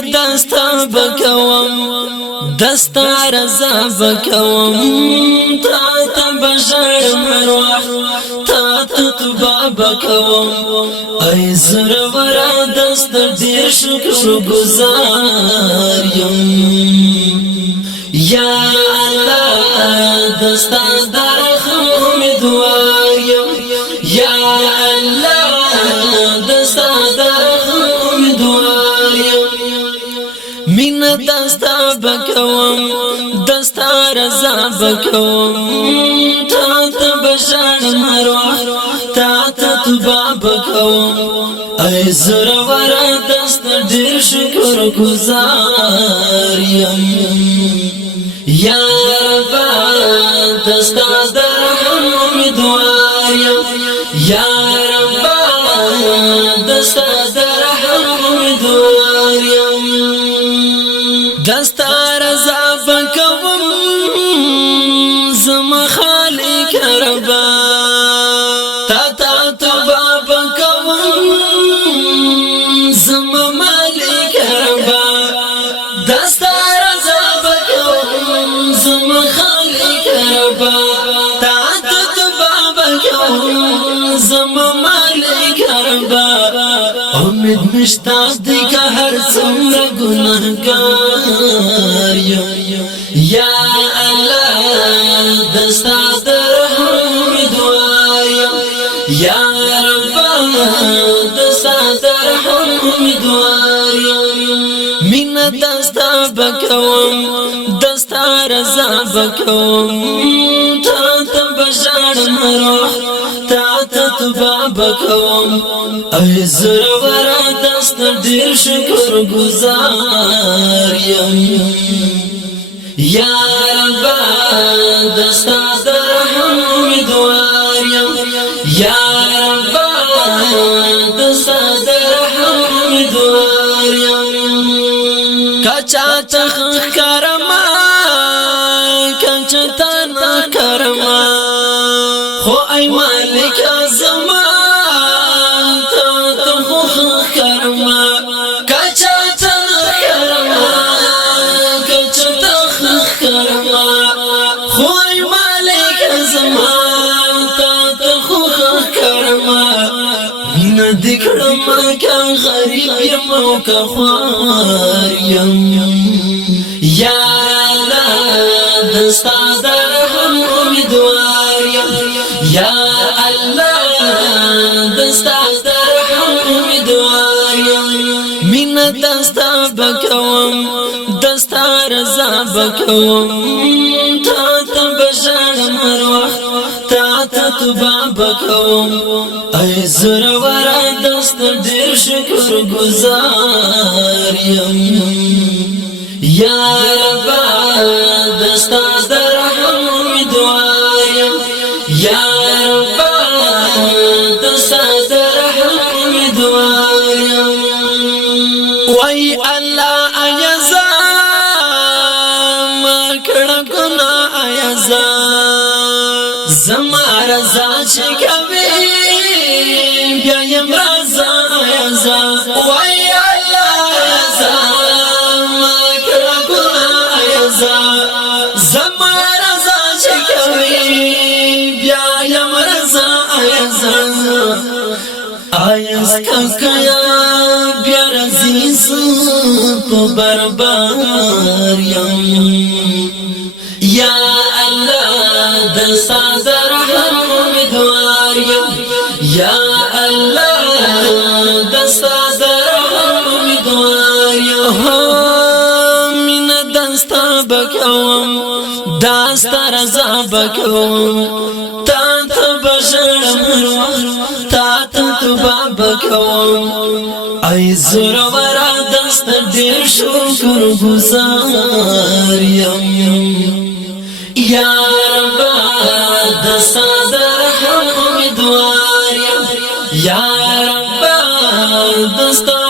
مینا دستا بکوم دستا رضا بکوم تا تا بشر مروح تا تا توبا بکوم ای زرورا دست دیر شکر گزار یا اللہ دستا در امیدوار یا اللہ دستا در امیدوار مینا دستا بکوم دستا رضا بکوم تا تا بشر مروح تا تا توبا بکوم ای زرورا دست دیر شکر گزار یا ربا دستا در امیدوار یا ربا دستا در امیدوار دستا رضا بکوم زما خالق ربا تا تا توبا بکوم زما مالک ربا دستا رضا بکوم زما خالق ربا تا تا توبا بکوم زما مالک ربا امید مشتاق دی که هر څومره ګناهګار یا الله دستا در امیدوار یا رب دستا در امیدوار مینا دستا بکوم دستا رضا بکوم تا تا بشر مروح تا تا توبا بکوم ای زرورا دست دیر شکر گزار یا رب دستا در امیدوار یا رب دستا در امیدوار کچا تخ کرما کچا تنا کرما خو ای مالک زمان تا خو کرما کچا تخ کرما کچا تخ کرما خو ای مالک زمان تا خو کرما ندکړم کا غریب یم او کا خوار یم یا الله دستا در امیدوار یا الله دستا در امیدوار مینا دستا بکوم دستا رضا بکوم تا تا بشر مروح تا تا توبا بکوم ای زرورا دست دیر شکر گزار یا رب دستا در امیدوار یا رب دستا در امیدوار وای الله ایزا ما کړه ګنا ایزا زما رضا چې کوي بیا یم رضا ایزا وای الله ایزا ما کړه ګنا ایزا زما رضا چې کوي بیا یم رضا ایزا آیس ککیا بیا رزیز په بربار یا الله دستا در امیدوار یا الله دستا در امیدوار مینا دستا بکوم دستا رضا بکوم تا تا بشر مروح تا تا توبا بکوم ای زرورا دست دیر شکر گزار یا رب دستا در امیدوار یا رب دستا